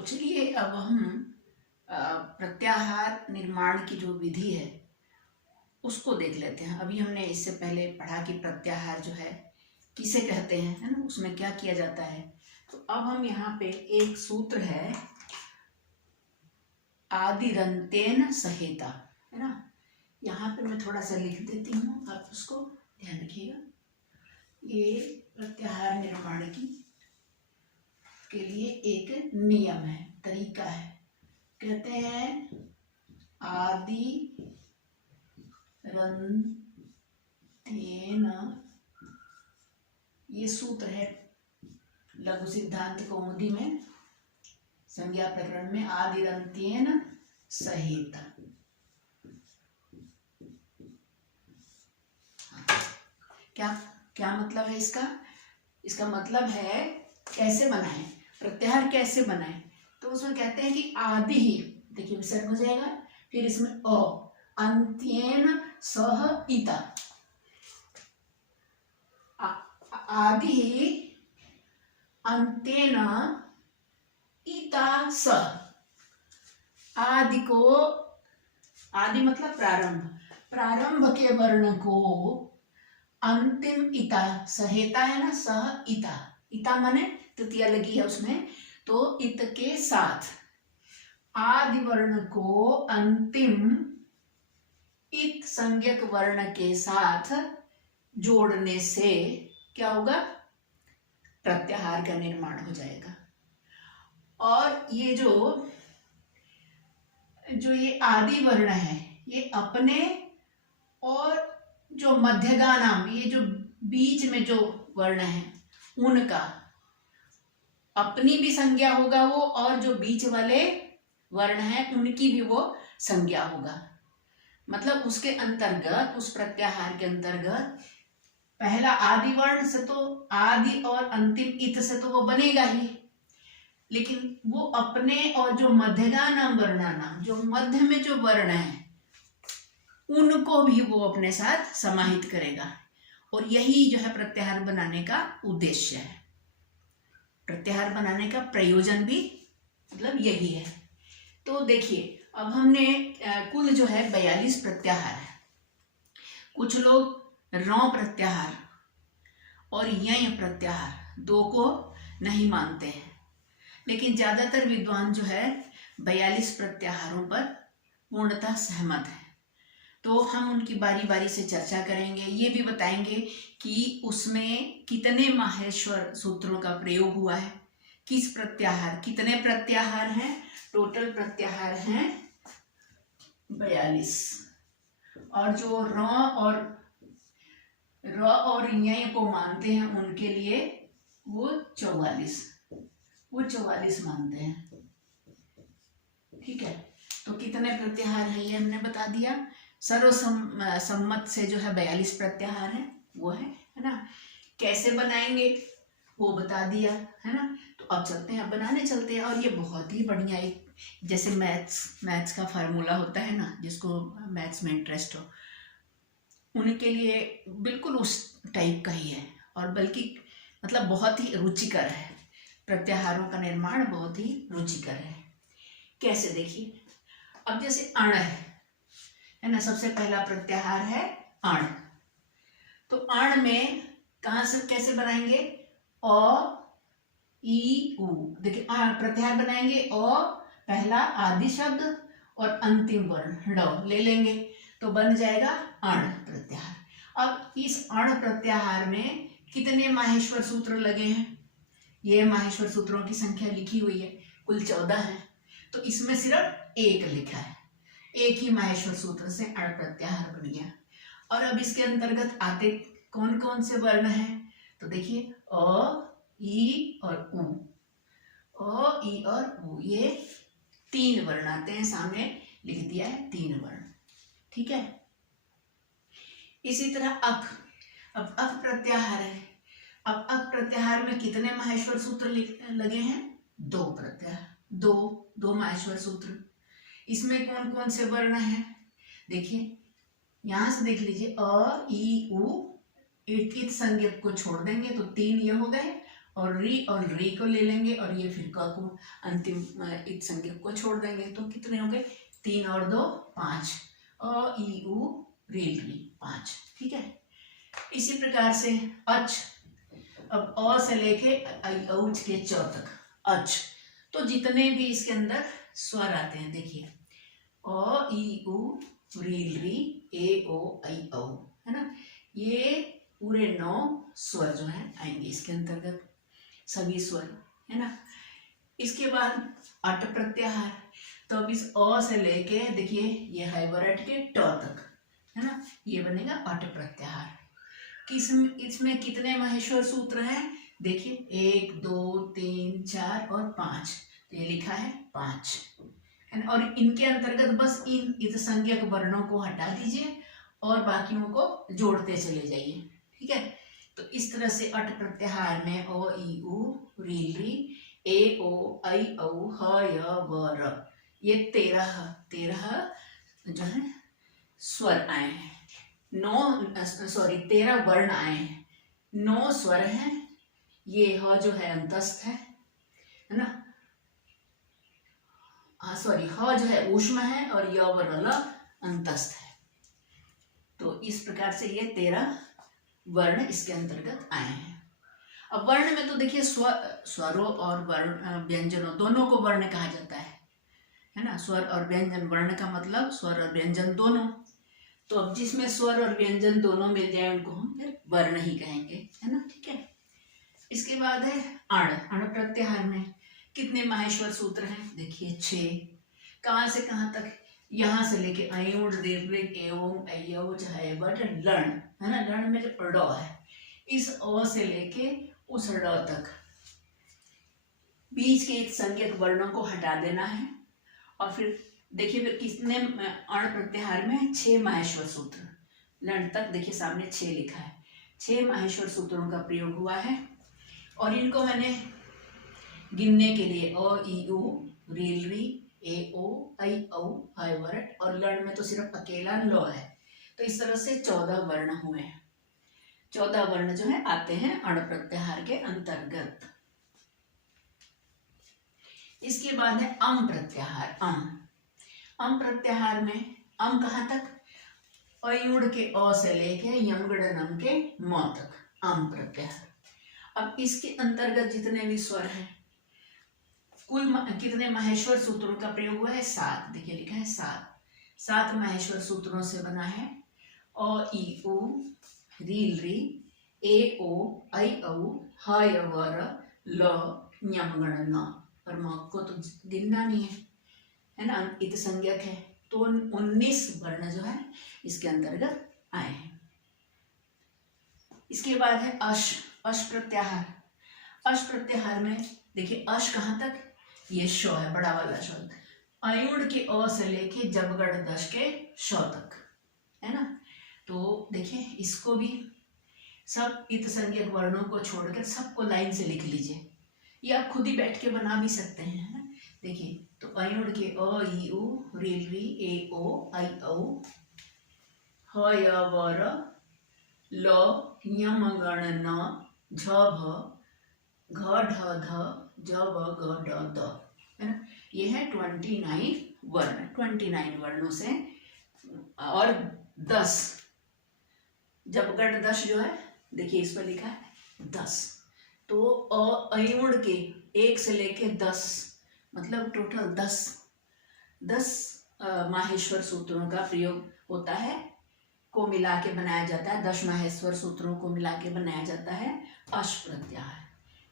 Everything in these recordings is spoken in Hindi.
चलिए अब हम प्रत्याहार निर्माण की जो विधि है उसको देख लेते हैं। अभी हमने इससे पहले पढ़ा कि प्रत्याहार जो है किसे कहते हैं, है ना, उसमें क्या किया जाता है। तो अब हम यहाँ पे एक सूत्र है आदिरंतेन सहेता, है ना। यहाँ पे मैं थोड़ा सा लिख देती हूँ, आप उसको ध्यान रखिएगा। ये प्रत्याहार निर्माण के लिए एक नियम है, तरीका है। कहते हैं आदि रंतेन, ये सूत्र है लघु सिद्धांत कौमुदी में संज्ञा प्रकरण में, आदिरंतेन सहेता। क्या क्या मतलब है इसका? इसका मतलब है कैसे बनाएं, प्रत्याहार कैसे बनाएं। तो उसमें कहते हैं कि आदि ही, देखिए विसर्ग हो जाएगा, फिर इसमें अ, अंत्येन सह इता, आदि ही अंत्येन इता सह। आदि को, आदि मतलब प्रारंभ, प्रारंभ के वर्ण को अंतिम इता, सहेता है ना, सह इता, इता माने तृतीया लगी है उसमें, तो इत के साथ आदि वर्ण को अंतिम इत संज्ञक वर्ण के साथ जोड़ने से क्या होगा? प्रत्याहार का निर्माण हो जाएगा। और ये जो ये आदि वर्ण है, ये अपने और जो मध्यगानाम, ये जो बीच में जो वर्ण है उनका अपनी भी संज्ञा होगा वो, और जो बीच वाले वर्ण है उनकी भी वो संज्ञा होगा। मतलब उसके अंतर्गत, उस प्रत्याहार के अंतर्गत पहला आदि वर्ण से तो, आदि और अंतिम इत से तो वो बनेगा ही, लेकिन वो अपने और जो मध्यगानाम वर्णानाम, जो मध्य में जो वर्ण है उनको भी वो अपने साथ समाहित करेगा। और यही जो है प्रत्याहार बनाने का उद्देश्य है, प्रत्याहार बनाने का प्रयोजन भी मतलब यही है। तो देखिए अब हमने कुल जो है 42 प्रत्याहार है। कुछ लोग रौ प्रत्याहार और यय प्रत्याहार दो को नहीं मानते हैं, लेकिन ज्यादातर विद्वान जो है 42 प्रत्याहारों पर पूर्णतः सहमत है। तो हम उनकी बारी बारी से चर्चा करेंगे, ये भी बताएंगे कि उसमें कितने माहेश्वर सूत्रों का प्रयोग हुआ है, किस प्रत्याहार, कितने प्रत्याहार हैं, टोटल प्रत्याहार हैं 42। और जो र और य को मानते हैं उनके लिए वो 44 मानते हैं। ठीक है, तो कितने प्रत्याहार है ये हमने बता दिया। सर्वसम्मत से जो है 42 प्रत्याहार है वो है ना। कैसे बनाएंगे वो बता दिया, है ना। तो अब चलते हैं, अब बनाने चलते हैं। और ये बहुत ही बढ़िया, एक जैसे मैथ्स का फार्मूला होता है ना, जिसको मैथ्स में इंटरेस्ट हो उनके लिए बिल्कुल उस टाइप का ही है, और बल्कि मतलब बहुत ही रुचिकर है। प्रत्याहारों का निर्माण बहुत ही रुचिकर है। कैसे, देखिए अब जैसे अण है ना, सबसे पहला प्रत्याहार है अण। तो अण में कहां से कैसे बनाएंगे? अ ई उ, देखिए प्रत्याहार बनाएंगे, अ पहला आदि शब्द और अंतिम वर्ण ड ले लेंगे तो बन जाएगा अण प्रत्याहार। अब इस अण प्रत्याहार में कितने माहेश्वर सूत्र लगे हैं? ये माहेश्वर सूत्रों की संख्या लिखी हुई है, कुल 14 है। तो इसमें सिर्फ एक लिखा है, एक ही माहेश्वर सूत्र से अण प्रत्याहार बन गया। और अब इसके अंतर्गत आते कौन कौन से वर्ण हैं? तो देखिए अ, ई और उ, अ, ई और उ, ये 3 वर्ण आते हैं। सामने लिख दिया है 3 वर्ण, ठीक है। इसी तरह अक, अब अक प्रत्याहार है। अब अक प्रत्याहार में कितने माहेश्वर सूत्र लगे हैं? 2 प्रत्याहार, दो माहेश्वर सूत्र। इसमें कौन कौन से वर्ण हैं? देखिए यहां से देख लीजिए, अ ई उ, इत संज्ञक को छोड़ देंगे तो 3 ये हो गए, और री को ले लेंगे और ये फिर क को अंतिम इत संज्ञक को छोड़ देंगे। तो कितने हो गए? 3 और 2 5। अ ई उ रील री 5। ठीक है। इसी प्रकार से अच, अब अ से लेके आई औच के च तक अच, तो जितने भी इसके अंदर स्वर आते हैं देखिए, अ ई उ रील री ए ओ आई औ, है ना, ये पूरे 9 स्वर जो है आएंगे इसके अंतर्गत, सभी स्वर, है ना। इसके बाद अट प्रत्याहार, तो अब इस अ से लेके देखिए ये है वरट के ट तक, है ना, ये बनेगा अट प्रत्याहार। इसमें कितने माहेश्वर सूत्र हैं? देखिए 1 2 3 4 और 5, तो ये लिखा है 5, और इनके अंतर्गत बस इन संज्ञक वर्णों को हटा दीजिए और बाकियों को जोड़ते चले जाइए। ठीक है। तो इस तरह से अट प्रत्याहार में ओ ई उ रील री ए ओ आई औ ह य व र, ये 13 जो है स्वर आए हैं। 13 वर्ण आए हैं, 9 स्वर हैं। ये ह जो है अंतस्थ है ना, ह जो है ऊष्म है और य व र अंतस्थ है। तो इस प्रकार से ये 13 वर्ण इसके अंतर्गत आए हैं। अब वर्ण में तो देखिए स्वरों और व्यंजनों दोनों को वर्ण कहा जाता है ना। स्वर और व्यंजन, वर्ण का मतलब स्वर और व्यंजन दोनों। तो अब जिसमें स्वर और व्यंजन दोनों मिल जाए उनको हम फिर वर्ण ही कहेंगे, है ना। ठीक है। इसके बाद है अण। अण प्रत्याहार में कितने माहेश्वर सूत्र हैं? देखिए 6। कहाँ से कहाँ तक? यहाँ से लेके अयुण दीर्घ एवं अयौच है बट लण, है ना, लण में जो ड है, इस अ से लेके उस ड तक बीच के एक संज्ञक वर्णों को हटा देना है। और फिर देखिए फिर कितने अण प्रत्याहार में 6 माहेश्वर सूत्र, लण तक देखिए सामने 6 लिखा है, 6 माहेश्वर सूत्रों का प्रयोग हुआ है। और इनको मैंने गिनने के लिए अ ई उ रील री ए ओ आई औ हाय वरट, और लण में तो सिर्फ अकेला ल है। तो इस तरह से 14 वर्ण हुए हैं। 14 वर्ण जो है आते हैं अण प्रत्याहार के अंतर्गत। इसके बाद है अम प्रत्याहार। अम प्रत्याहार में अम कहाँ तक? अयुण के अ से लेके यमगणनम के म तक अम प्रत्याहार। अब इसके अंतर्गत जितने भी स्वर हैं, कुल कितने माहेश्वर सूत्रों का प्रयोग हुआ है? 7। देखिए लिखा है 7 माहेश्वर सूत्रों से बना है। अ ई उ रील री ए ओ आई औ ह य व र ल ञम गण न, और म को तो गिनना नहीं है ना, इत संज्ञक है। तो 19 वर्ण जो है इसके अंतर्गत आए हैं। इसके बाद है अश प्रत्याहार। अश प्रत्याहार में देखिए अश कहाँ तक? ये श है, बड़ा वाला शब्द, अयुण के अ से लेके जबगढ़ दश के श तक, है ना। तो देखिए इसको भी सब इत संज्ञक वर्णों को छोड़कर सबको लाइन से लिख लीजिए, ये आप खुद ही बैठ के बना भी सकते हैं, है ना। देखिए तो अयुण के अ ई उ रील री ए ओ आई औ ह य व र ल यम गण न झ भ घ ढ ध ज व ग ड द, है ना। ये है 29 वर्ण। 29 वर्णों से और 10 जबगढ़ 10 जो है देखिए इस पर लिखा है 10। तो अयुण के 1 से लेके 10 मतलब टोटल 10 माहेश्वर सूत्रों का प्रयोग होता है, को मिला के बनाया जाता है। 10 माहेश्वर सूत्रों को मिला के बनाया जाता है अश प्रत्याहार।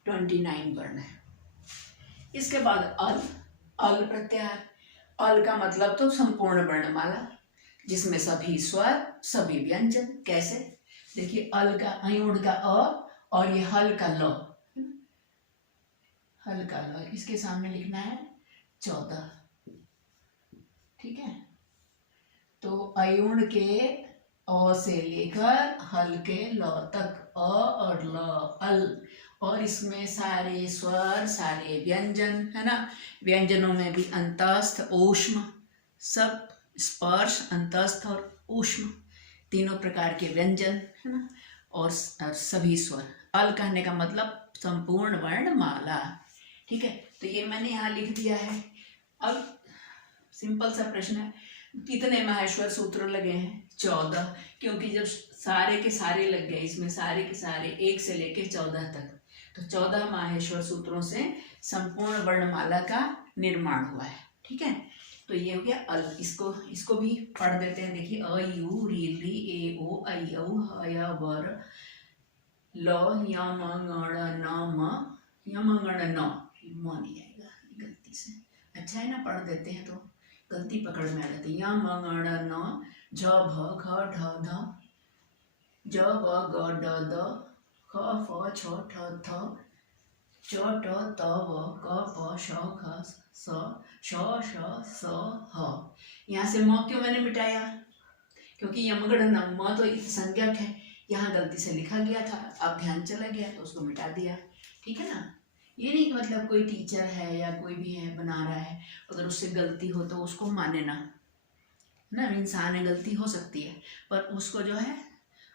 29 वर्ण है। इसके बाद अल प्रत्याहार। अल का मतलब तो संपूर्ण वर्णमाला, जिसमें सभी स्वर सभी व्यंजन। कैसे? देखिए अल का अयुण का अ और ये हल का ल, हल का ल, इसके सामने लिखना है 14। ठीक है। तो अयुण के अ से लेकर हल के ल तक अ और ल अल, और इसमें सारे स्वर सारे व्यंजन, है ना। व्यंजनों में भी अंतस्थ ऊष्म, सब स्पर्श अंतस्थ और ऊष्म तीनों प्रकार के व्यंजन, है ना, और सभी स्वर अल कहने का मतलब संपूर्ण वर्णमाला। ठीक है, तो ये मैंने यहाँ लिख दिया है। अब सिंपल सा प्रश्न है, कितने माहेश्वर सूत्र लगे हैं? 14, क्योंकि जब सारे के सारे लग गए इसमें, सारे के सारे 1 से लेके 14 तक, तो 14 माहेश्वर सूत्रों से संपूर्ण वर्णमाला का निर्माण हुआ है। ठीक है, तो ये हो गया अल। इसको भी पढ़ देते हैं। देखिए, अ यू री री ए ओ ऐ औ ह य व र ल य म ङ न म य म ङ न म नहीं आएगा गलती से। अच्छा है ना, पढ़ देते हैं तो गलती पकड़ में आ जाती है। य म ङ न झ भ घ ढ ध ज व ग ड द ख फ छ ठ थ च ट त व क प श ख स श श स ह। यहाँ से म क्यों मैंने मिटाया? क्योंकि यमगढ़ न तो एक संज्ञक है, यहाँ गलती से लिखा गया था, अब ध्यान चला गया तो उसको मिटा दिया। ठीक है ना, ये नहीं कि मतलब कोई टीचर है या कोई भी है बना रहा है, अगर उससे गलती हो तो उसको माने ना, इंसान है, गलती हो सकती है, पर उसको जो है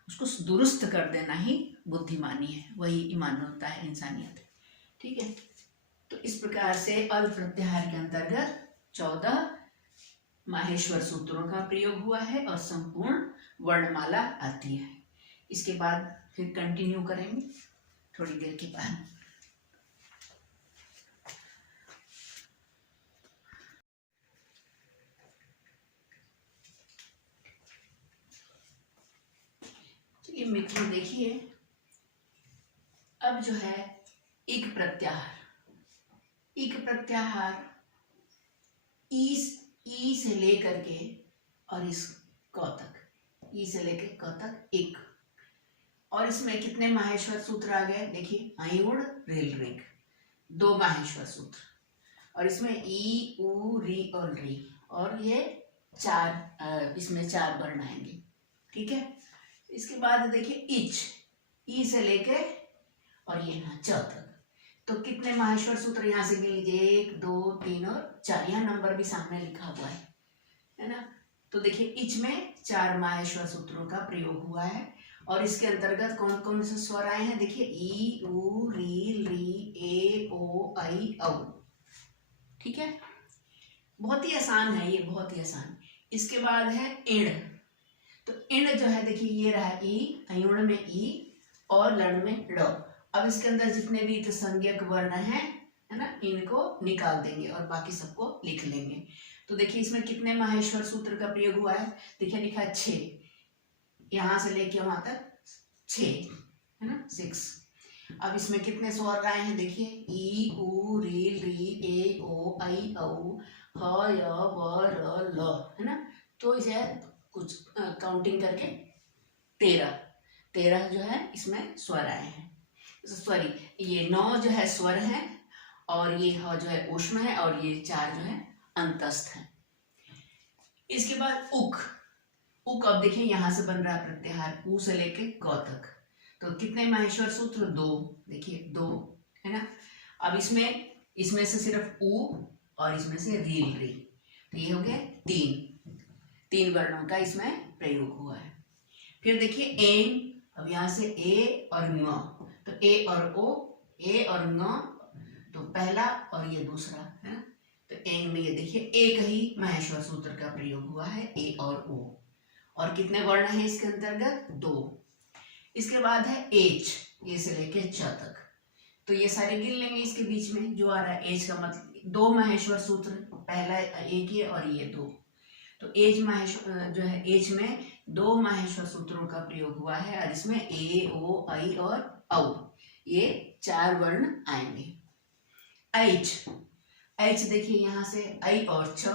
उसको दुरुस्त कर देना ही बुद्धिमानी है, वही ईमान होता है, इंसानियत। ठीक है, तो इस प्रकार से अल प्रत्याहार के अंतर्गत 14 माहेश्वर सूत्रों का प्रयोग हुआ है और संपूर्ण वर्णमाला आती है। इसके बाद फिर कंटिन्यू करेंगे थोड़ी देर के बाद। चलिए मित्रों, देखिए अब जो है इक प्रत्याहार, ई से लेकर के और इस क तक, ई से लेकर क तक इक, और इसमें कितने माहेश्वर सूत्र आ गए? देखिए, अयुण रेल रेख, 2 माहेश्वर सूत्र, और इसमें ई उ री और री, और ये 4 इसमें 4 वर्ण आएंगे। ठीक है, इसके बाद देखिए इच, ई से लेके और ये ना च तक, तो कितने माहेश्वर सूत्र यहाँ से गिन लीजिए? 1 2 3 और 4, यहाँ नंबर भी सामने लिखा हुआ है ना। तो देखिए इच में 4 माहेश्वर सूत्रों का प्रयोग हुआ है, और इसके अंतर्गत कौन कौन से स्वर आए हैं? देखिए, ई उ री री ए ओ ऐ औ। ठीक है, बहुत ही आसान है ये, बहुत ही आसान। इसके बाद है इण, तो इण जो है देखिए ये रहा ई, अयुण में ई और लण में ड़। अब इसके अंदर जितने भी संज्ञक वर्ण है ना, इनको निकाल देंगे और बाकी सबको लिख लेंगे। तो देखिए इसमें कितने माहेश्वर सूत्र का प्रयोग हुआ है? देखिए लिखा है 6, यहां से लेके वहां तक 6 है ना, 6। अब इसमें कितने स्वर आए हैं? देखिए, ई उ री री ए ओ ऐ औ ह य व र ल, है ना। तो इसे कुछ काउंटिंग करके 13 जो है इसमें स्वर आए हैं। सॉरी, ये 9 जो है स्वर है, और ये ह जो है ऊष्म है, और ये 4 जो है अंतस्थ है। इसके बाद उक, अब देखिए यहां से बन रहा है प्रत्याहार, ऊ से लेके क तक, तो कितने माहेश्वर सूत्र? 2, देखिए 2 है ना। अब इसमें से सिर्फ ऊ और इसमें से रील री, तो ये हो गया 3 वर्णों का इसमें प्रयोग हुआ है। फिर देखिए एन, अब यहाँ से ए और ङ, तो ए और ओ, ए और ङ, तो पहला और ये दूसरा है, तो एंग में ये देखिए एक ही माहेश्वर सूत्र का प्रयोग हुआ है, ए और ओ। और कितने वर्ण हैं इसके अंतर्गत? 2। इसके बाद है एच, ए से लेके च तक, तो ये सारे गिन लेंगे इसके बीच में जो आ रहा है। एच का मतलब 2 माहेश्वर सूत्र, पहला एक ही और ये 2, तो एच माहेश्वर जो है, एच में 2 माहेश्वर सूत्रों का प्रयोग हुआ है, और इसमें ए ओ ऐ और औ, ये 4 वर्ण आएंगे। ऐच देखिए यहाँ से ऐ और छ,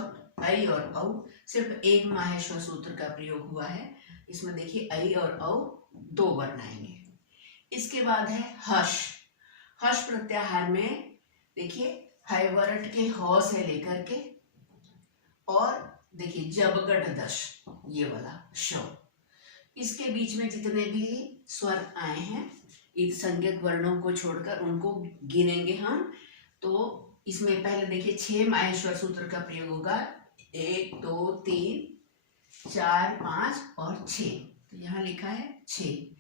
ऐ और औ, सिर्फ 1 माहेश्वर सूत्र का प्रयोग हुआ है, इसमें देखिए ऐ और औ 2 वर्ण आएंगे। इसके बाद है हर्ष प्रत्याहार में देखिए हैवरट के ह से लेकर के, और देखिए जबगट दश, ये वाला श, इसके बीच में जितने भी स्वर आए हैं, इस संज्ञक वर्णों को छोड़कर उनको गिनेंगे हम। तो इसमें पहले देखिए 6 माहेश्वर सूत्र का प्रयोग होगा, 1 2 3 4 5 और 6, तो यहाँ लिखा है 6।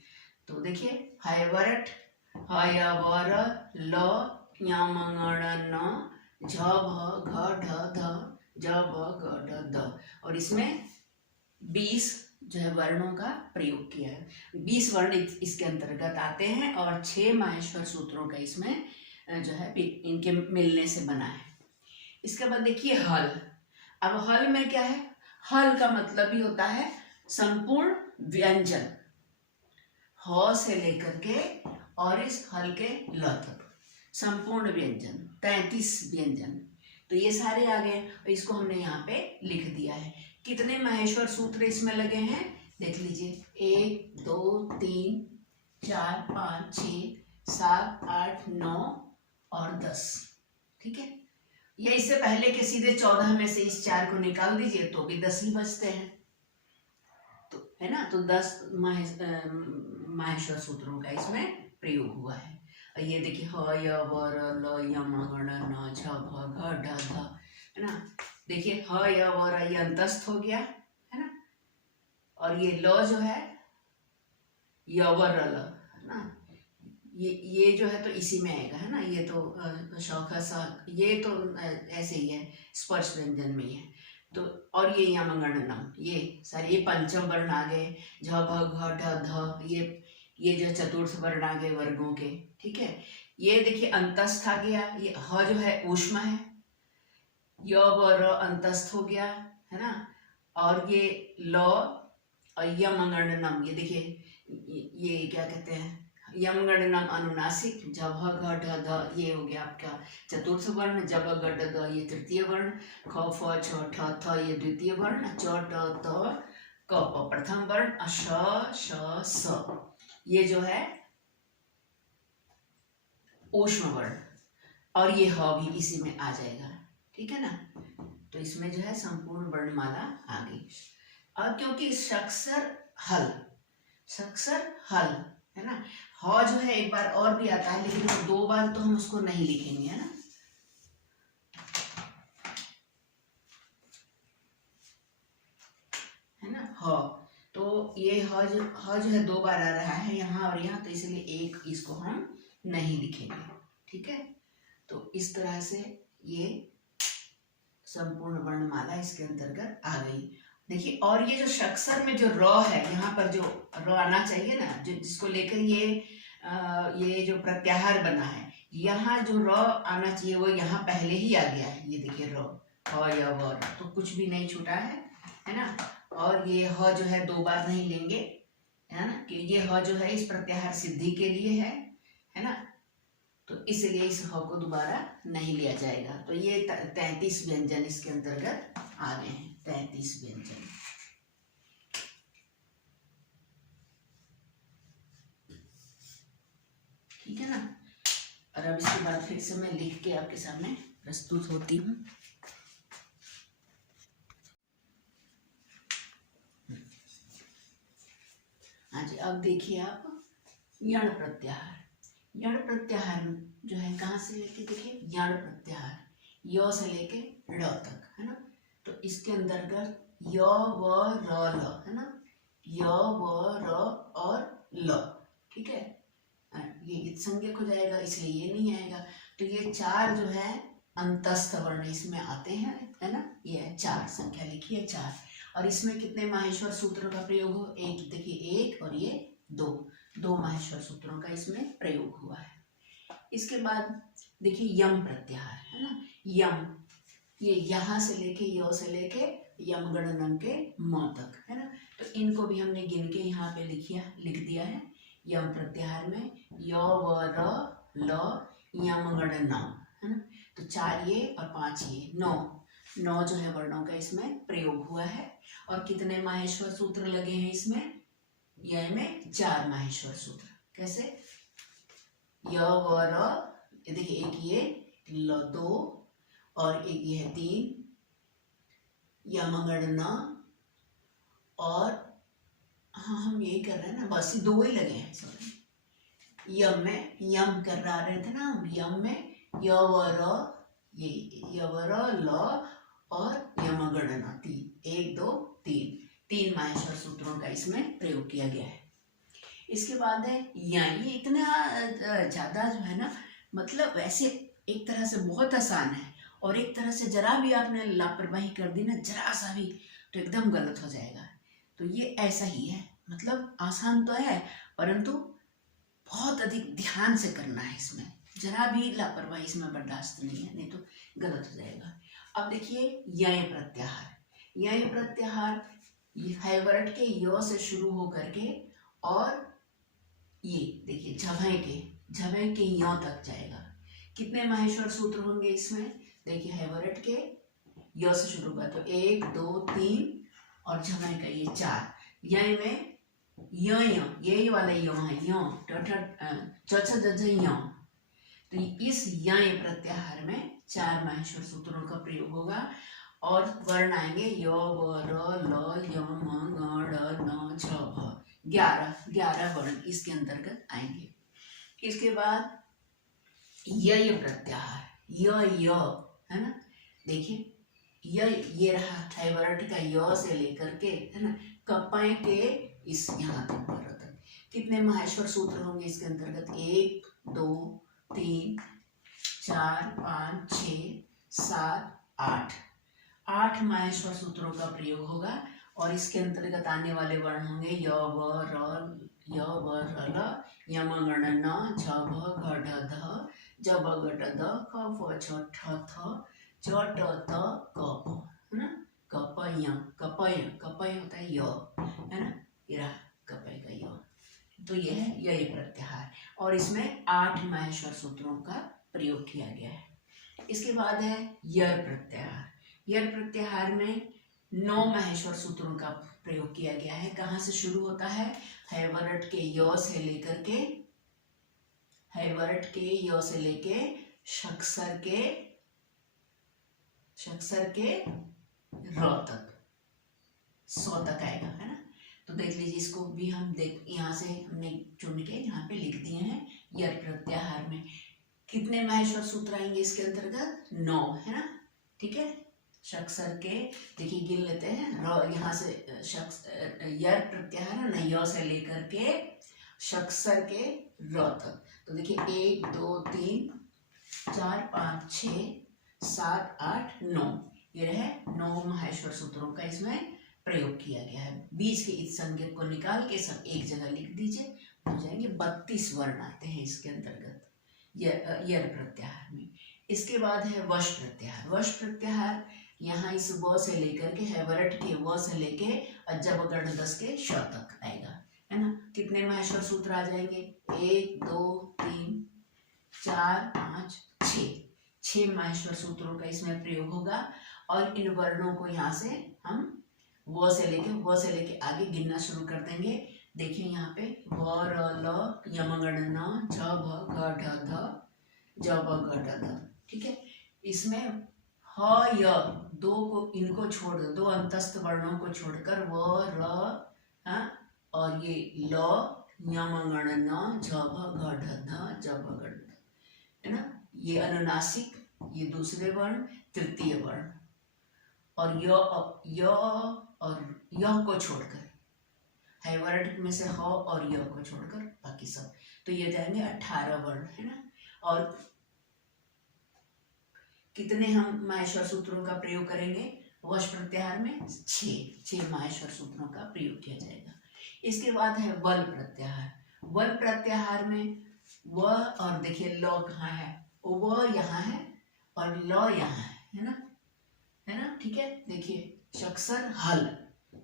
तो देखिए हैवरट ह य व र ल य म ङ न झ भ घ ढ ध ज ब ग ढ द। और इसमें 20 जो है वर्णों का प्रयोग किया है। 20 वर्ण इसके अंतर्गत आते हैं और 6 माहेश्वर सूत्रों का इसमें जो है इनके मिलने से बना है। इसके बाद देखिए हल। अब हल में क्या है? हल का मतलब ही होता है संपूर्ण व्यंजन, ह से लेकर के और इस हल के ल तक संपूर्ण व्यंजन 33 व्यंजन। तो ये सारे आ गए और इसको हमने यहाँ पे लिख दिया है। कितने माहेश्वर सूत्र इसमें लगे हैं देख लीजिए, 1 2 3 4 5 6 7 8 9 और 10। ठीक है, या इससे पहले के सीधे 14 में से इस 4 को निकाल दीजिए तो भी 10 ही बचते हैं, तो है ना। तो 10 माहेश्वर सूत्रों का इसमें प्रयोग हुआ है। और ये देखिए ह य व र ल य म ण न झ भ घ ढ ध, है ना। देखिए ह य व र ये अंतस्थ हो गया, है ना। और ये ल जो है य व र ल, है ना। ये जो है तो इसी में आएगा, है ना। ये तो शौख सा, ये तो ऐसे ही है, स्पर्श व्यंजन में ही है। तो और ये यमगणनम, ये सारे ये पंचम वर्ण आ गए, झ भ घ ढ ध, ये जो चतुर्थ वर्ण आ गए वर्गों के। ठीक है, ये देखिए अंतस्थ आ गया, ये ह जो है ऊष्मा है, य व र अंतस्थ हो गया, है ना। और ये ल और यमगणनम, ये देखिए ये क्या कहते हैं, यमगणनम अनुनासिक, झ भ घ ढ ध, ये हो गया आपका चतुर्थ वर्ण, ज ब ग ढ द ये तृतीय वर्ण, ख फ छ ठ थ ये द्वितीय वर्ण, च ट त क प प्रथम वर्ण, श श स ये जो है ऊष्म वर्ण, और ये ह भी इसी में आ जाएगा। ठीक है ना। तो इसमें जो है संपूर्ण वर्णमाला आ गई। अब क्योंकि शक्सर हल, शक्सर हल, है ना। ह जो है एक बार और भी आता है, लेकिन 2 बार तो हम उसको नहीं लिखेंगे, है ना। है ना ह, तो ये ह जो है 2 बार आ रहा है यहाँ और यहाँ, तो इसलिए एक इसको हम नहीं लिखेंगे। ठीक है, तो इस तरह से ये संपूर्ण वर्णमाला इसके अंतर्गत आ गई। देखिए, और ये जो शक्सर में जो र है, यहाँ पर जो र आना चाहिए ना, जो जिसको लेकर ये जो प्रत्याहार बना है, यहाँ जो र आना चाहिए वो यहाँ पहले ही आ गया है। ये देखिए र, ह या व, तो कुछ भी नहीं छूटा है ना। और ये ह जो है 2 बार नहीं लेंगे, है ना, कि ये ह जो है इस प्रत्याहार सिद्धि के लिए है ना। तो इसलिए इस ह को दोबारा नहीं लिया जाएगा। तो ये 33 व्यंजन इसके अंतर्गत आ गए हैं, 33 व्यंजन। ठीक है ना। और अब इसके बाद फिर से मैं लिख के आपके सामने प्रस्तुत होती हूँ। हाँ जी, अब देखिए आप यण प्रत्याहार। यण प्रत्याहार जो है कहाँ से लेके, देखिए यण प्रत्याहार य से लेके ड़ तक, है ना। तो इसके अंतर्गत य व र ल, है ना, य व र और ल। ठीक है, ये संज्ञक हो जाएगा, इसलिए ये नहीं आएगा। तो ये 4 जो है अंतस्थ वर्ण इसमें आते हैं, है ना। ये 4 संख्या लिखिए 4। और इसमें कितने माहेश्वर सूत्रों का प्रयोग हो, एक देखिए, 1 और ये 2 माहेश्वर सूत्रों का इसमें प्रयोग हुआ है। इसके बाद देखिए यम प्रत्याहार, है ना। यम, ये यहाँ से लेके य से लेके यम गणनम के म तक, है ना। तो इनको भी हमने गिन के यहाँ पे लिख दिया है। यम प्रत्याहार में य व र ल यम गणनम, है ना। तो 4 ये और 5 ये, 9 जो है वर्णों का इसमें प्रयोग हुआ है। और कितने माहेश्वर सूत्र लगे हैं इसमें, यह में 4 माहेश्वर सूत्र। कैसे, य व र, देखिए एक ये ल 2 और एक ये है 3, यमगणना, और हाँ हम यही कर रहे हैं ना, बस 2 ही लगे हैं। सॉरी, यम में यम कर रहे थे ना हम, यम में य व र, ये य व र ल और यमगणना 3, 1 2 3 माहेश्वर सूत्रों का इसमें प्रयोग किया गया है। इसके बाद है या, ये इतना ज्यादा जो है ना, मतलब वैसे एक तरह से बहुत आसान है, और एक तरह से जरा भी आपने लापरवाही कर दी ना, जरा सा भी, तो एकदम गलत हो जाएगा। तो ये ऐसा ही है, मतलब आसान तो है, परंतु बहुत अधिक ध्यान से करना है, इसमें जरा भी लापरवाही इसमें बर्दाश्त नहीं है, नहीं तो गलत हो जाएगा। अब देखिए यय प्रत्याहार। यय प्रत्याहार ये है वर्ड के य से शुरू हो करके, और ये देखिए झभय के य तक जाएगा। कितने माहेश्वर सूत्र होंगे इसमें? देखिए है वर्ड के य से शुरू होगा तो 1 2 3 और झभय का ये 4। यय में ये वाला य है, य। तो इस यय प्रत्याहार में 4 माहेश्वर सूत्रों का प्रयोग होगा, और वर्ण आएंगे य व र ल य म ङ ड़ न छ भ। 11 वर्ण इसके अंतर्गत आएंगे। इसके बाद यय प्रत्याहार, य है ना, देखिए ये रहा है वर्ड का य से लेकर के, है ना, कपय के इस यहाँ तक वर्ड तक। कितने माहेश्वर सूत्र होंगे इसके अंतर्गत? 1 2 3 4 5 6 7 8। 8 माहेश्वर सूत्रों का प्रयोग होगा, और इसके अंतर्गत आने वाले वर्ण होंगे य व र ल यम गण न झ भ घ ढ ध ज ब ग ट द क फ छ ठ थ च ट त क प, है ना। कपय होता है य, है ना, ये कपय का य। तो यह है यय प्रत्याहार, और इसमें 8 माहेश्वर सूत्रों का प्रयोग किया गया है। इसके बाद है यर प्रत्याहार। यर प्रत्याहार में 9 माहेश्वर सूत्रों का प्रयोग किया गया है। कहाँ से शुरू होता है? वर्ड के य से लेकर के, वर्ड के य से लेके शक्सर के र तक, 100 तक आएगा, है ना। तो देख लीजिए, इसको भी हम यहाँ से हमने चुन के यहाँ पे लिख दिए हैं। यर प्रत्याहार में कितने माहेश्वर सूत्र आएंगे इसके अंतर्गत? 9, है ना, ठीक है। शक्सर के, देखिए गिन लेते हैं, र यहाँ से यर प्रत्याहार है ना, य से लेकर के शक्सर के र तक। तो देखिए 1 2 3 4 5 6 7 8 9, ये रहे 9 माहेश्वर सूत्रों का इसमें प्रयोग किया गया है। बीच के इस संज्ञक को निकाल के सब एक जगह लिख दीजिए, हो जाएंगे 32 वर्ण आते हैं इसके अंतर्गत यर प्रत्याहार में। इसके बाद है वश प्रत्याहार। वश प्रत्याहार यहाँ इस व से लेकर के है वर्ड के व से लेके जब गण 10 के श तक आएगा, है ना। कितने माहेश्वर सूत्र आ जाएंगे? 1 2 3 4 5 6 माहेश्वर सूत्रों का इसमें प्रयोग होगा, और इन वर्णों को यहाँ से हम व से लेके आगे गिनना शुरू कर देंगे। देखिए यहाँ पे व र ल यम गण न झ भ घ ढ ध ज ब ग ट ध, ठीक है। इसमें ह य दो को, इनको छोड़ दो, 2 अंतस्थ वर्णों को छोड़कर व र और ये ल यम गण न झ भ घ ढ ध ज ब ग ढ ध, है ना। ये अनुनासिक, ये दूसरे वर्ण, तृतीय वर्ण, और य और यह को छोड़कर, है वर्ड में से ह और य को छोड़कर बाकी सब, तो ये जाएंगे 18 वर्ण, है ना। और कितने हम माहेश्वर सूत्रों का प्रयोग करेंगे? वश प्रत्याहार में 6 माहेश्वर सूत्रों का प्रयोग किया जाएगा। इसके बाद है वल प्रत्याहार। वल प्रत्याहार में व, और देखिए ल कहाँ है, व यहाँ है और ल यहाँ है ना, ठीक है। देखिए शक्सर हल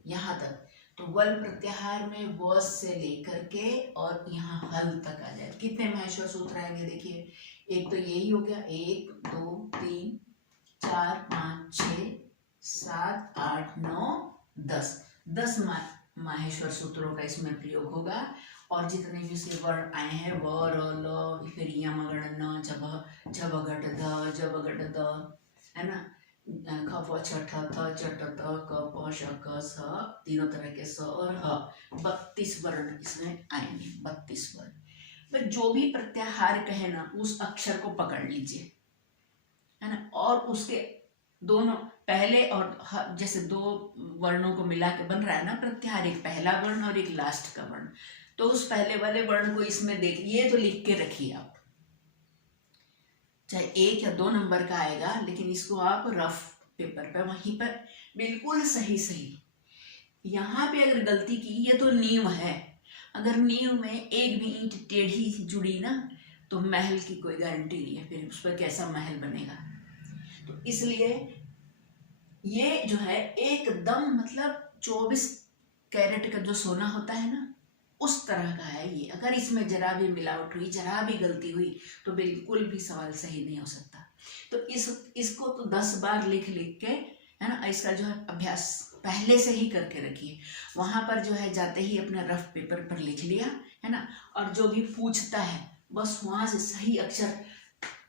यहाँ तक, तो वल प्रत्याहार में व से लेकर के और यहाँ हल तक आ जाए। कितने माहेश्वर सूत्र आएंगे? देखिए एक तो यही हो गया, 1 2 3 4 5 6 7 8 9 10 माहेश्वर सूत्रों का इसमें प्रयोग होगा। और जितने भी से वर्ण आए हैं व र ल, फिर यम गण न झ भ घ ढ ध ज ब ग ढ ध, है ना, ख फ छ ठ थ च ट त क प श क स, तीनों तरह के स और ह, 32 वर्ण इसमें आएंगे, 32 वर्ण। जो भी प्रत्याहार कहे ना, उस अक्षर को पकड़ लीजिए, है ना, और उसके दोनों पहले और जैसे 2 वर्णों को मिला के बन रहा है ना प्रत्याहार, एक पहला वर्ण और एक लास्ट का वर्ण, तो उस पहले वाले वर्ण को इसमें देख, ये तो लिख के रखिए आप, चाहे 1 या 2 नंबर का आएगा, लेकिन इसको आप रफ पेपर पे वहीं पर बिल्कुल सही सही। यहाँ पे अगर गलती की, ये तो नींव है, अगर नींव में एक भी ईंट टेढ़ी जुड़ी ना तो महल की कोई गारंटी नहीं है, फिर उस पर कैसा महल बनेगा। तो इसलिए ये जो है एकदम मतलब 24 कैरेट का जो सोना होता है ना, उस तरह का है ये। अगर इसमें जरा भी मिलावट हुई, जरा भी गलती हुई तो बिल्कुल भी सवाल सही नहीं हो सकता। तो इसको तो 10 बार लिख लिख के, है ना, इसका जो है अभ्यास पहले से ही करके रखिए। वहां पर जो है जाते ही अपना रफ पेपर पर लिख लिया, है ना, और जो भी पूछता है बस वहां से सही अक्षर,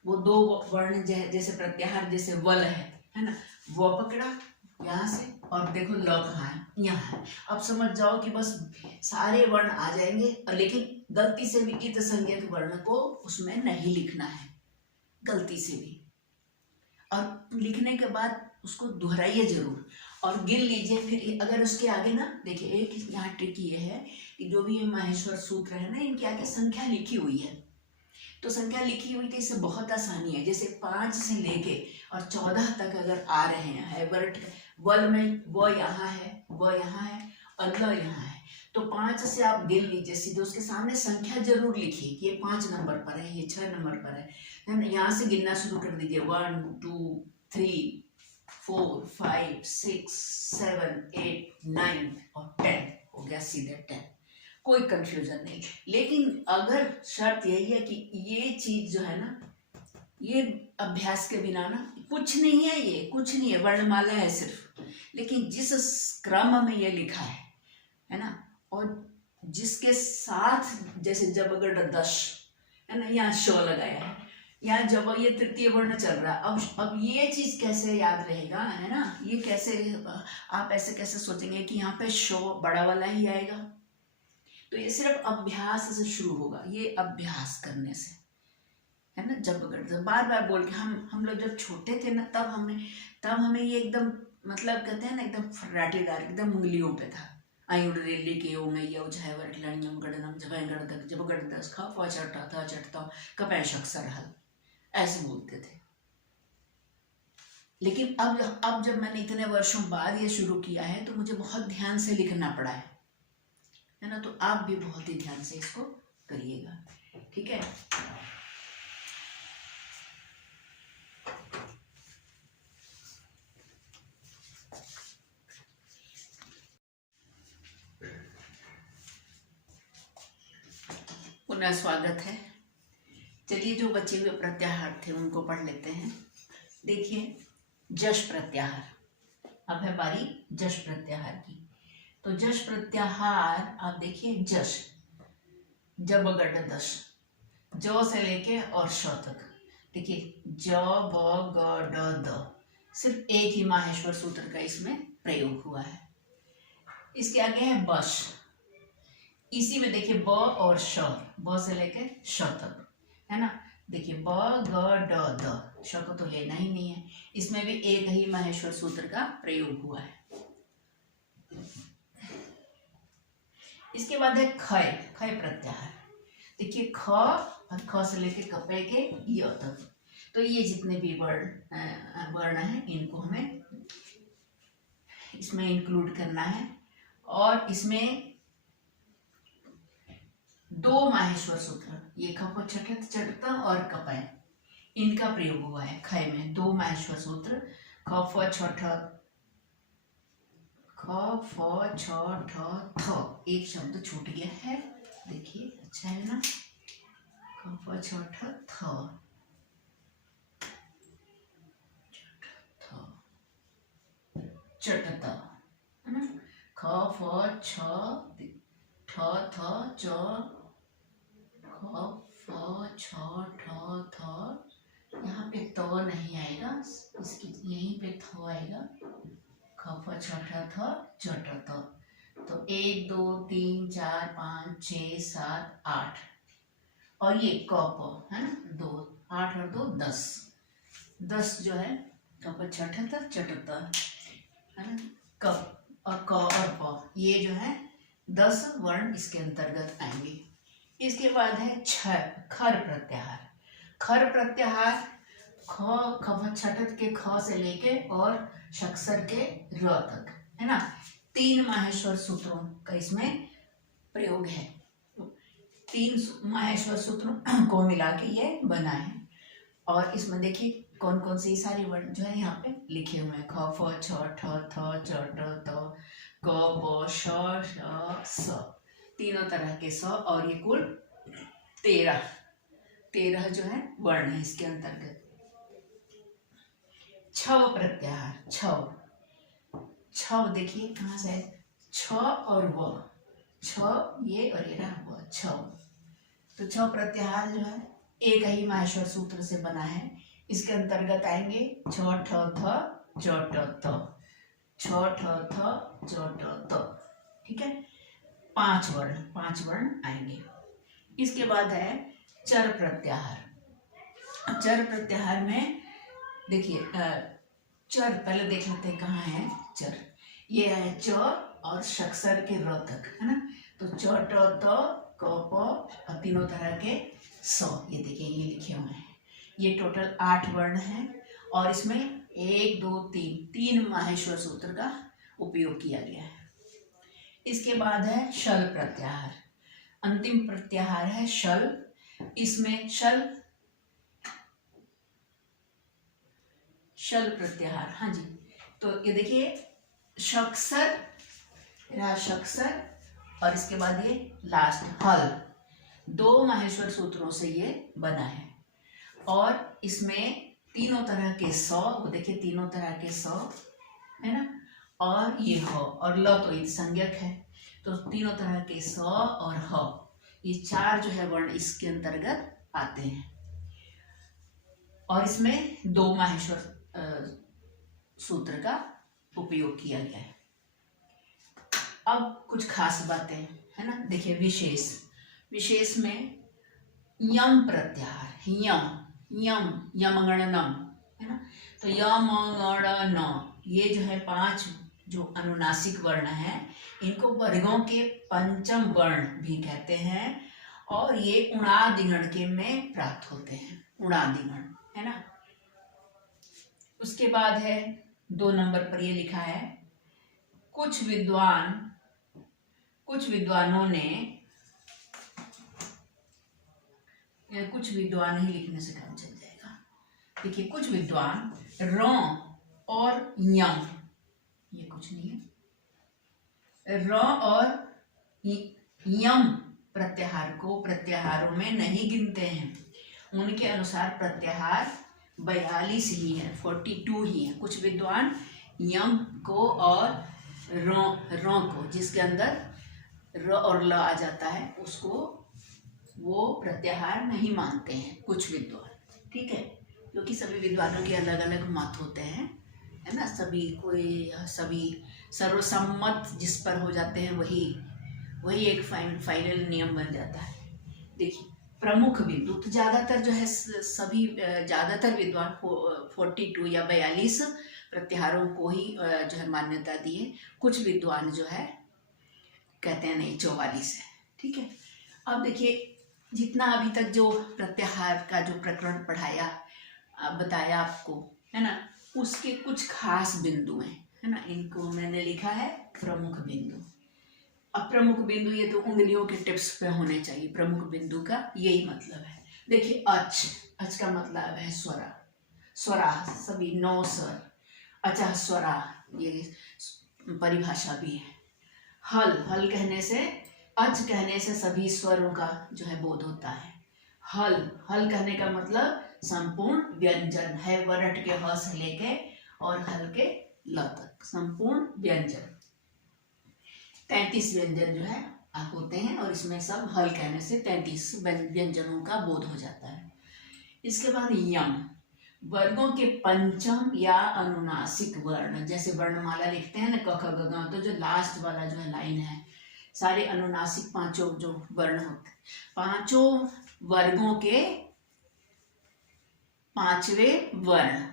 वो 2 वर्ण जैसे प्रत्याहार, जैसे वल है ना, वो पकड़ा यहाँ से, और देखो ल कहाँ है, यहाँ है। अब समझ जाओ कि बस सारे वर्ण आ जाएंगे, और लेकिन गलती से भी इत संज्ञक वर्ण को उसमें नहीं लिखना है, गलती से भी। और लिखने के बाद उसको दोहराइए जरूर और गिन लीजिए। फिर अगर उसके आगे ना देखिए, एक यहाँ ट्रिक ये है कि जो भी ये माहेश्वर सूत्र है ना, इनके आगे संख्या लिखी हुई है, तो संख्या लिखी हुई थी, इससे बहुत आसानी है। जैसे 5 से लेके और 14 तक अगर आ रहे हैं वर्ड, वल में वो यहाँ है, वो यहाँ है और ल यहाँ है, तो 5 से आप गिन लीजिए सीधे, उसके सामने संख्या जरूर लिखिए कि ये 5 नंबर पर है, ये 6 नंबर पर है। यहाँ से गिनना शुरू कर दीजिए, 1 2 3 4 5 6 7 8 9 और 10 हो गया, सीधे 10, कोई कंफ्यूजन नहीं। लेकिन अगर शर्त यही है कि ये चीज जो है ना, ये अभ्यास के बिना ना कुछ नहीं है, ये कुछ नहीं है, वर्णमाला है सिर्फ, लेकिन जिस क्रम में ये लिखा है ना, और जिसके साथ जैसे जब अगर 10 है ना, यहाँ श लगाया है, यहाँ जब ये तृतीय वर्ण चल रहा है, अब ये चीज कैसे याद रहेगा, है ना, ये कैसे आप ऐसे कैसे सोचेंगे कि यहाँ पे श बड़ा वाला ही आएगा। तो ये सिर्फ अभ्यास से शुरू होगा, ये अभ्यास करने से, है ना। जब अगर बार बार बोल के, हम लोग जब छोटे थे ना, तब हमें ये एकदम मतलब कहते हैं ना, एकदम फर्राटेदार, एकदम उंगलियों पे था। आई उड़ रेली के ओ मैया उझाए वरटलानियम गड़नम जगह गड़दक जब गड़दस खा फा चढ़ता था चढ़ता कपैश अक्सर हल, ऐसे बोलते थे। लेकिन अब जब मैंने इतने वर्षों बाद ये शुरू किया है, तो मुझे बहुत ध्यान से लिखना पड़ा है ना। तो आप भी बहुत ही ध्यान से इसको करिएगा, ठीक है। पुनः स्वागत है। चलिए, जो बचे हुए प्रत्याहार थे उनको पढ़ लेते हैं। देखिए, जश प्रत्याहार, अब है बारी जश प्रत्याहार की। तो जश प्रत्याहार आप देखिए, जश जब गड दश, जो से लेके और श तक, देखिए ज ब ग ड द, सिर्फ एक ही माहेश्वर सूत्र का इसमें प्रयोग हुआ है। इसके आगे है बश, इसी में देखिए ब और श, ब से लेके श तक, है ना। देखिए ब ग ड द, श को तो लेना ही नहीं है, इसमें भी एक ही माहेश्वर सूत्र का प्रयोग हुआ है। इसके बाद है खय, खय प्रत्याहार। देखिए ख और ख से लेके कपे के य तक, तो ये जितने भी वर्ण हैं इनको हमें इसमें इंक्लूड करना है। और इसमें 2 माहेश्वर सूत्र, ये खप छठत चटता और कपय, इनका प्रयोग हुआ है खय में। 2 माहेश्वर सूत्र, ख फ छ ठ, ख फ छ ठ थ, एक शब्द छूट गया है, देखिए अच्छा है ना, ख फ छ ठ थ, चटता, है ना, ख फ छ ठ थ च, ख फ छ ठ थ, यहाँ पे त नहीं आएगा, इसकी यहीं पे थ आएगा, ख फ छ ठ थ चट त। तो 1 2 3 4 5 6 7 8, और ये क प है ना 2, 8 और 2 10, 10 जो है क प छ ठ थ चट त, है ना। क और प, ये जो है 10 वर्ण इसके अंतर्गत आएंगे। इसके बाद है खर प्रत्याहार। खर प्रत्याहार छठत के ख से लेके और शक्सर के र तक, है ना। 3 माहेश्वर सूत्रों का इसमें प्रयोग है। 3 माहेश्वर सूत्रों को मिला के ये बना है। और इसमें देखिए कौन कौन से सारे वर्ण जो है यहाँ पे लिखे हुए हैं। ख फ छ ठ थ च ट त क प श स, तीनों तरह के स, और ये कुल 13 जो है वर्ण है इसके अंतर्गत। छव प्रत्याहार। छव देखिए कहाँ से है, छ और व, छ ये और ये रहा व, छव। तो छव प्रत्याहार जो है एक ही माहेश्वर सूत्र से बना है। इसके अंतर्गत आएंगे छ ठ थ च ट त, छ ठ थ च ट त, ठीक है। 5 वर्ण आएंगे। इसके बाद है चर प्रत्याहार। चर प्रत्याहार में देखिए चर पहले देख लेते हैं कहाँ है चर। ये है च और शक्सर के र तक, है ना। तो च ट त क प और तीनों तरह के स, ये देखिए ये लिखे हुए हैं। ये टोटल 8 वर्ण हैं और इसमें 1 2 3 माहेश्वर सूत्र का उपयोग किया गया है। इसके बाद है शल प्रत्याहार। अंतिम प्रत्याहार है शल। इसमें शल प्रत्याहार, हाँ जी। तो ये देखिए शक्सर और इसके बाद ये लास्ट हल, 2 माहेश्वर सूत्रों से ये बना है। और इसमें तीनों तरह के स, वो देखिए तीनों तरह के स, है ना। और ये ह और ल तो ये संज्ञक है। तो तीनों तरह के स और ह, ये 4 जो है वर्ण इसके अंतर्गत आते हैं। और इसमें 2 माहेश्वर सूत्र का उपयोग किया गया है। अब कुछ खास बातें, है ना। देखिए विशेष में यम प्रत्याहार, यमगणनम, है ना। तो यमगणन, ये जो है 5 जो अनुनासिक वर्ण हैं, इनको वर्गों के पंचम वर्ण भी कहते हैं। और ये उणादिगण के में प्राप्त होते हैं, उणादिगण, है ना। उसके बाद है 2 नंबर पर ये लिखा है, कुछ विद्वान ही लिखने से काम चल जाएगा। देखिए कुछ विद्वान र और यम, ये कुछ नहीं है, र और यम प्रत्याहार को प्रत्याहारों में नहीं गिनते हैं। उनके अनुसार प्रत्याहार 42 ही है, 42 ही है। कुछ विद्वान यम को और र को, जिसके अंदर र और ल आ जाता है, उसको वो प्रत्याहार नहीं मानते हैं कुछ विद्वान, ठीक है। क्योंकि सभी विद्वानों के अलग अलग मत होते हैं, है ना। सभी सर्वसम्मत जिस पर हो जाते हैं वही एक फाइनल नियम बन जाता है। देखिए प्रमुख बिंदु, तो ज्यादातर जो है ज्यादातर विद्वान 42 या 42 प्रत्याहारों को ही जो है मान्यता दी है। कुछ विद्वान जो है कहते हैं नहीं 44 है, ठीक है। अब देखिए जितना अभी तक जो प्रत्याहार का जो प्रकरण बताया आपको, है ना, उसके कुछ खास बिंदु हैं, है ना। इनको मैंने लिखा है प्रमुख बिंदु। अब प्रमुख बिंदु ये तो उंगलियों के टिप्स पे होने चाहिए। प्रमुख बिंदु का यही मतलब है। देखिए अच का मतलब है स्वरा, सभी 9 स्वर, अचः स्वरा, ये परिभाषा भी है। हल कहने से, अच कहने से सभी स्वरों का जो है बोध होता है। हल कहने का मतलब संपूर्ण व्यंजन है, वरट के ह से लेके और हल के ल तक संपूर्ण व्यंजन। 33 व्यंजन जो है होते हैं और इसमें सब हल कहने से 33 व्यंजनों का बोध हो जाता है। इसके बाद यम, वर्गों के पंचम या अनुनासिक वर्ण, जैसे वर्णमाला लिखते हैं ना क ख ग घ, तो जो लास्ट वाला जो है लाइन है, सारे अनुनासिक 5 जो वर्ण होते हैं, 5 वर्गों के 5वें वर्ण,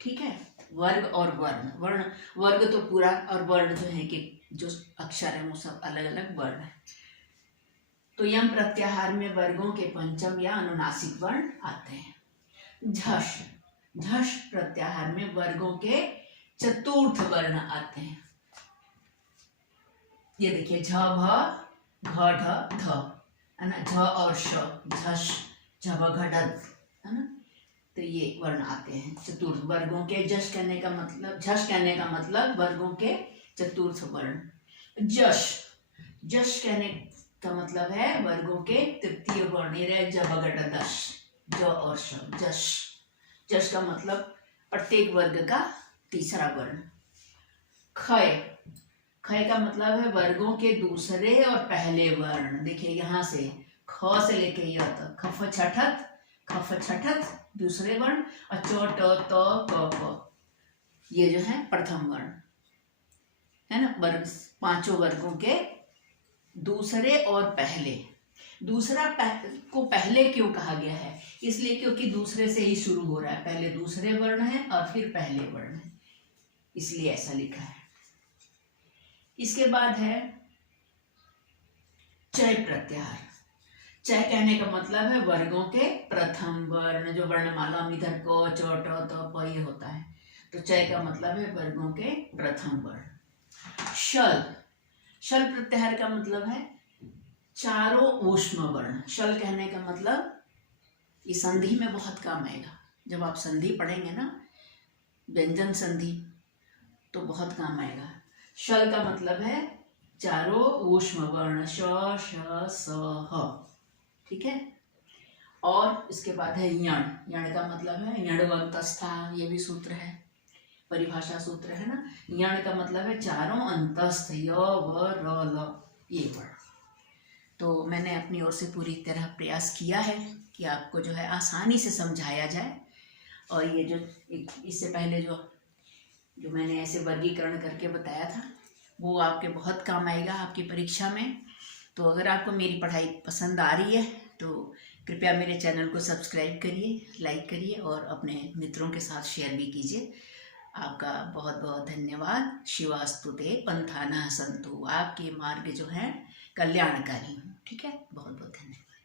ठीक है। वर्ग और वर्ग तो पूरा, और वर्ण जो है कि जो अक्षर है वो सब अलग अलग वर्ण है। तो यम प्रत्याहार में वर्गों के पंचम या अनुनासिक वर्ण आते हैं। झष, झष प्रत्याहार में वर्गों के चतुर्थ वर्ण आते हैं। ये देखिए झ भ घ ढ ध, है ना, झ और श, झष, झ भ घ ढ, है ना। तो ये वर्ण आते हैं चतुर्थ वर्गों के। जश कहने का मतलब, झष कहने का मतलब वर्गों के चतुर्थ वर्ण। जश, जश कहने का मतलब है वर्गों के तृतीय वर्ण। ये रहे ज भ घ ढ दश, ज और श, जश। जश का मतलब प्रत्येक वर्ग का तीसरा वर्ण। खय, खय का मतलब है वर्गों के दूसरे और पहले वर्ण। देखिए यहाँ से ख से लेके य तक, खफ छठत, खफ छठत दूसरे वर्ण, और च ट त क प ये जो है प्रथम वर्ण, है ना। वर्ग, पांचों वर्गों के दूसरे और पहले। दूसरा को पहले क्यों कहा गया है? इसलिए क्योंकि दूसरे से ही शुरू हो रहा है, पहले दूसरे वर्ण है और फिर पहले वर्ण है, इसलिए ऐसा लिखा है। इसके बाद है चय प्रत्याहार। चय कहने का मतलब है वर्गों के प्रथम वर्ण, जो वर्णमाला में इधर क च ट त प ये होता है। तो चय का मतलब है वर्गों के प्रथम वर्ण। शल, शल प्रत्याहार का मतलब है चारों ऊष्म वर्ण। शल कहने का मतलब ये संधि में बहुत काम आएगा। जब आप संधि पढ़ेंगे ना, व्यंजन संधि, तो बहुत काम आएगा। शल का मतलब है चारों ऊष्म वर्ण, श श स ह, ठीक है। और इसके बाद है यण, यण का मतलब है यणवंतस्था, ये भी सूत्र है, परिभाषा सूत्र है ना। यण का मतलब है चारों अंतस्थ, य व र ल ये वर्ण। तो मैंने अपनी ओर से पूरी तरह प्रयास किया है कि आपको जो है आसानी से समझाया जाए। और ये जो इससे पहले जो मैंने ऐसे वर्गीकरण करके बताया था, वो आपके बहुत काम आएगा आपकी परीक्षा में। तो अगर आपको मेरी पढ़ाई पसंद आ रही है तो कृपया मेरे चैनल को सब्सक्राइब करिए, लाइक करिए और अपने मित्रों के साथ शेयर भी कीजिए। आपका बहुत बहुत धन्यवाद। शिवास्तु ते पंथानः सन्तु, आपके मार्ग जो है कल्याणकारी हूँ, ठीक है। बहुत बहुत धन्यवाद।